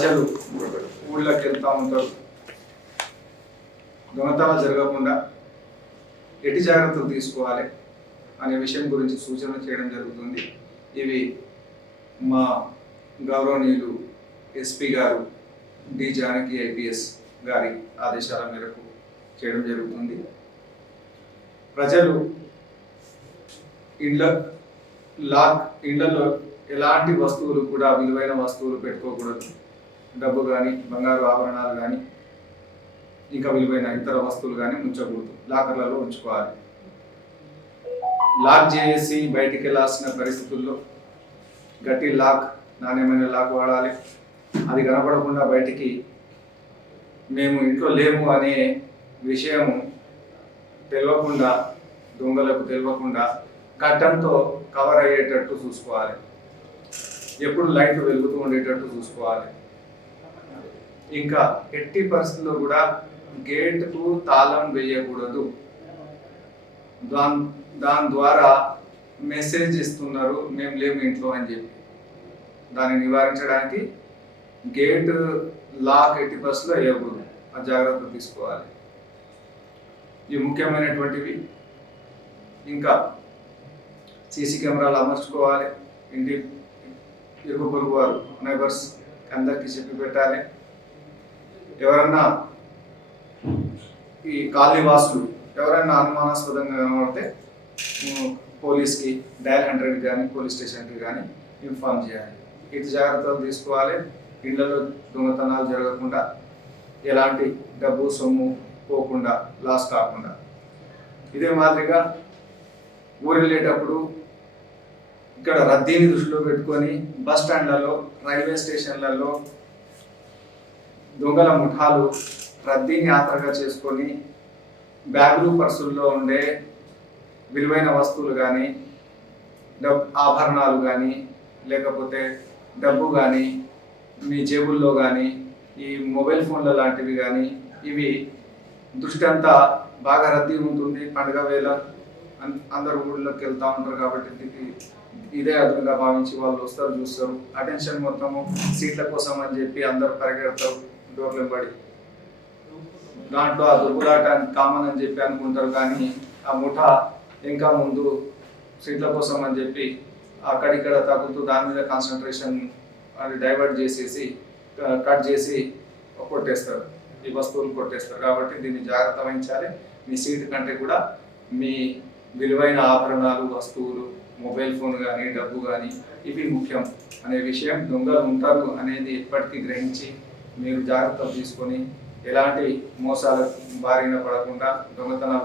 ప్రజలు ఊళ్ళకి వెళ్తూ ఉంటారు. దొంగతనాలు జరగకుండా ఎట్టి జాగ్రత్తలు తీసుకోవాలి అనే విషయం గురించి సూచనలు చేయడం జరుగుతుంది. ఇవి మా గౌరవనీయులు ఎస్పీ గారు డి జానకి ఐపీఎస్ గారి ఆదేశాల మేరకు చేయడం జరుగుతుంది. ప్రజలు ఇళ్లలో ఎలాంటి వస్తువులు కూడా విలువైన వస్తువులు పెట్టుకోకూడదు. డబ్బు కానీ, బంగారు ఆభరణాలు కానీ, ఇంకా విలువైన ఇతర వస్తువులు కానీ ఉంచకూడదు. లాకర్లలో ఉంచుకోవాలి. లాక్ చేసి బయటికి వెళ్ళాల్సిన పరిస్థితుల్లో గట్టి లాక్, నాణ్యమైన లాక్ వాడాలి. అది కనపడకుండా బయటికి మేము ఇంట్లో లేము అనే విషయము తెలియకుండా, దొంగలకు తెలియకుండా కట్టంతో కవర్ అయ్యేటట్టు చూసుకోవాలి. ఎప్పుడు లైట్ వెలుగుతూ ఉండేటట్టు చూసుకోవాలి. ఇంకా ఎట్టి పరిస్థితుల్లో కూడా గేట్కు తాళం వేయకూడదు. దాని ద్వారా మెసేజ్ ఇస్తున్నారు మేము లేము ఇంట్లో అని చెప్పి. దాన్ని నివారించడానికి గేట్ లాక్ ఎట్టి పరిస్థితుల్లో వేయకూడదు. ఆ జాగ్రత్తలు తీసుకోవాలి. ఇవి ముఖ్యమైనటువంటివి. ఇంకా సీసీ కెమెరాలు అమర్చుకోవాలి. ఇంటి ఇరుగు పొరుగు వారు, నైబర్స్ అందరికీ చెప్పి పెట్టాలి. ఎవరన్నా ఈ కాలనీ వాసులు ఎవరైనా అనుమానాస్పదంగా కనబడితే పోలీస్కి, డయల్ 100 కానీ, పోలీస్ స్టేషన్కి కానీ ఇన్ఫార్మ్ చేయాలి. ఇటు జాగ్రత్తలు తీసుకోవాలి. ఇళ్లలో దొంగతనాలు జరగకుండా, ఎలాంటి డబ్బు సొమ్ము పోకుండా, లాస్ కాకుండా. ఇదే మాదిరిగా ఊరు వెళ్ళేటప్పుడు ఇక్కడ రద్దీని దృష్టిలో పెట్టుకొని బస్ స్టాండ్లలో, రైల్వే స్టేషన్లలో దొంగల ముఠాలు రద్దీని ఆసరాగా చేసుకొని బ్యాగులు, పర్సుల్లో ఉండే విలువైన వస్తువులు కానీ, ఆభరణాలు కానీ, లేకపోతే డబ్బు కానీ, మీ జేబుల్లో కానీ, ఈ మొబైల్ ఫోన్ల లాంటివి కానీ, ఇవి దృష్టి అంతా బాగా రద్దీ ఉంటుంది. పండుగ వేళ అందరు ఊళ్ళోకి వెళ్తూ ఉంటారు కాబట్టి ఇదే అదునుగా భావించి వాళ్ళు వస్తారు, చూస్తారు. అటెన్షన్ మొత్తము సీట్ల కోసం అని చెప్పి అందరూ పరిగెడతారు డోర్లు పడి. దాంట్లో ఆ దుర్గులాట కామన్ అని చెప్పి అనుకుంటారు. కానీ ఆ ముఠా ఇంకా ముందు సీట్ల కోసం అని చెప్పి అక్కడిక్కడ తగ్గుతూ దాని మీద కాన్సన్ట్రేషన్ అది డైవర్ట్ చేసేసి కట్ చేసి కొట్టేస్తారు. ఈ వస్తువులు కొట్టేస్తారు. కాబట్టి దీన్ని జాగ్రత్త వహించాలి. మీ సీటు కంటే కూడా మీ విలువైన ఆభరణాలు, వస్తువులు, మొబైల్ ఫోన్ కానీ, డబ్బు కానీ ఇవి ముఖ్యం అనే విషయం దొంగలు ఉంటారు అనేది ఎప్పటికీ గ్రహించి మీరు జాగ్రత్తలు తీసుకొని ఎలాంటి మోసాల బారిన పడకుండా, దొంగతనాల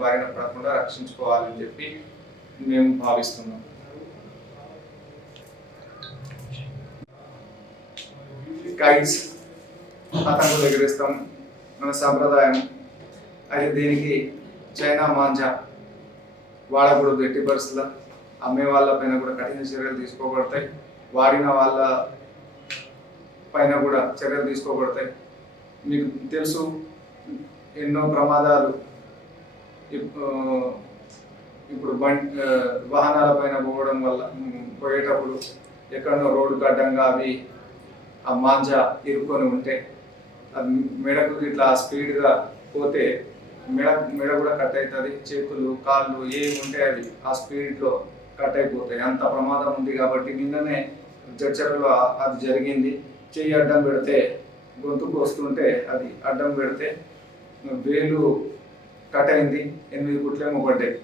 బారిన పడకుండా రక్షించుకోవాలని చెప్పి మేము భావిస్తున్నాం. కైట్స్, పతంగులు ఎగరేస్తాం, మన సంప్రదాయం. అయితే దీనికి చైనా మాంజా వాడకూడదు ఎట్టి పరిస్థితుల్లో. అమ్మే వాళ్ళ పైన కూడా కఠిన చర్యలు తీసుకోబడతాయి. వాడిన వాళ్ళ పైన కూడా చర్యలు తీసుకోబడతాయి. మీకు తెలుసు, ఎన్నో ప్రమాదాలు ఇప్పుడు వాహనాల పైన పోయేటప్పుడు ఎక్కడో రోడ్డుకు అడ్డంగా అవి ఆ మాంజా ఇరుక్కొని ఉంటే అది మెడకు ఇట్లా స్పీడ్గా పోతే మెడ కూడా కట్ అవుతుంది. చేతులు, కాళ్ళు ఏమి ఉంటే అవి ఆ స్పీడ్లో కట్ అయిపోతాయి. అంత ప్రమాదం ఉంది. కాబట్టి నిన్ననే జడ్చర్లో అది జరిగింది. చెయ్యి అడ్డం పెడితే, గొంతుకు వస్తుంటే అది అడ్డం పెడితే వేలు కట్ అయింది. 8 కుట్లేమో పడ్డాయి.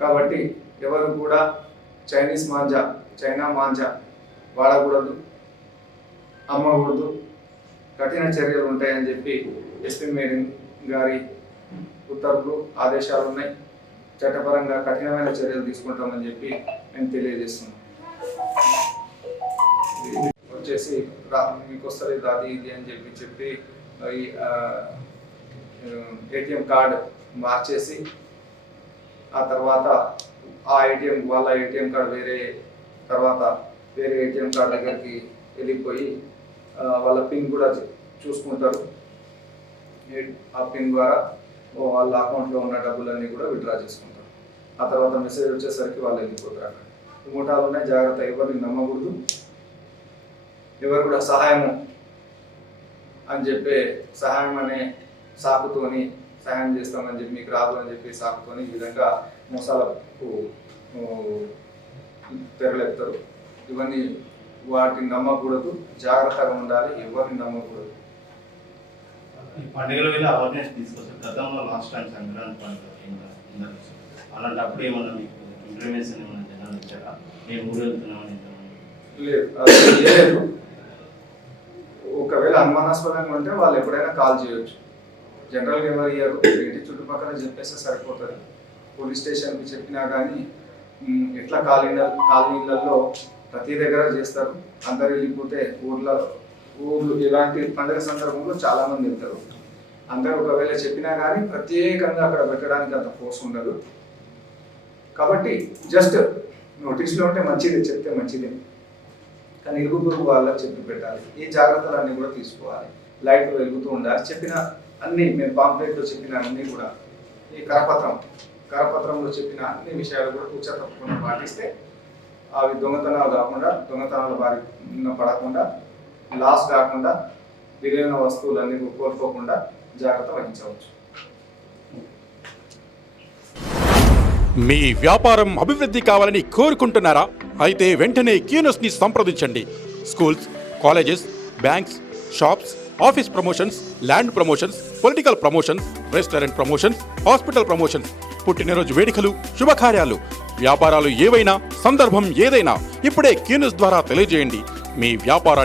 కాబట్టి ఎవరు కూడా చైనా మాంజా వాడకూడదు, అమ్మకూడదు. కఠిన చర్యలు ఉంటాయని చెప్పి ఎస్పీ మేడం గారి ఉత్తర్వులు, ఆదేశాలు ఉన్నాయి. చట్టపరంగా కఠినమైన చర్యలు తీసుకుంటామని చెప్పి మేము తెలియజేస్తున్నాం. వచ్చేసి మీకు వస్తుంది దాది ఇది అని చెప్పి ఏటీఎం కార్డు మార్చేసి ఆ తర్వాత వాళ్ళ ఏటీఎం కార్డు వేరే ఏటీఎం కార్డు దగ్గరికి వెళ్ళిపోయి వాళ్ళ పిన్ కూడా చూసుకుంటారు. ఆ పిన్ ద్వారా వాళ్ళ అకౌంట్లో ఉన్న డబ్బులన్నీ కూడా విత్డ్రా చేసుకుంటారు. ఆ తర్వాత మెసేజ్ వచ్చేసరికి వాళ్ళు వెళ్ళిపోతారు. ముఠాలు ఉన్నాయి, జాగ్రత్త. ఎవరిని నమ్మకూడదు. ఎవరు కూడా సహాయము అని చెప్పే సహాయం అనే సాకుతోని సహాయం చేస్తామని చెప్పి మీకు రాదు అని చెప్పి సాకుతోని ఈ విధంగా మోసాలకు తెరలేపుతారు. ఇవన్నీ వాటిని నమ్మకూడదు, జాగ్రత్తగా ఉండాలి, ఎవరిని నమ్మకూడదు. ఈ పండుగల వేళ అవేర్నెస్ తీసుకొచ్చారు. గతంలో లాస్ట్ టైం సంక్రాంతి పండుగ అలాంటప్పుడు ఏమన్నా మీకు ఇన్ఫర్మేషన్ ఏమన్నా జనాలు ఇచ్చారా? మేము ఊరు వెళ్తున్నామని లేదు. ఒకవేళ అనుమానాస్పదంగా ఉంటే వాళ్ళు ఎప్పుడైనా కాల్ చేయొచ్చు. జనరల్గా ఎవరు ఇయ్యరు, ఇంటి చుట్టుపక్కల చెప్పేస్తే సరిపోతుంది. పోలీస్ స్టేషన్కి చెప్పినా కానీ ఎట్లా కాలనీలలో ప్రతి దగ్గర చేస్తారు. అందరు వెళ్ళిపోతే ఊర్లు ఇలాంటి పండుగ సందర్భంలో చాలామంది వెళ్తారు. అందరూ ఒకవేళ చెప్పినా కానీ ప్రత్యేకంగా అక్కడ పెట్టడానికి అంత ఫోర్స్ ఉండదు. కాబట్టి జస్ట్ నోటీస్లో ఉంటే మంచిది, చెప్తే మంచిదే, కానీ ఇరుగు పొరుగు వాళ్ళకి చెప్పి పెట్టాలి. ఈ జాగ్రత్తలన్నీ కూడా తీసుకోవాలి. లైట్లు వెలుగుతూ ఉండాలి. చెప్పిన అన్నీ మేము పాంప్లెట్లో చెప్పిన అన్నీ కూడా ఈ కరపత్రంలో చెప్పిన అన్ని విషయాలు కూడా కూర్చో తప్పకుండా పాటిస్తే అవి దొంగతనాల బారిన పడకుండా, లాస్ కాకుండా, విలువైన వస్తువులన్నీ కోల్పోకుండా జాగ్రత్త వహించవచ్చు. మీ వ్యాపారం అభివృద్ధి కావాలని కోరుకుంటున్నారా? అయితే వెంటనే క్యూనస్ని సంప్రదించండి. Schools, colleges, banks, shops, office promotions, land promotions, political promotions, restaurant promotions, hospital promotions, పుట్టినరోజు వేడుకలు, శుభకార్యాలు, వ్యాపారాలు ఏవైనా, సందర్భం ఏదైనా ఇప్పుడే క్యూనస్ ద్వారా తెలియజేయండి. మీ వ్యాపారాన్ని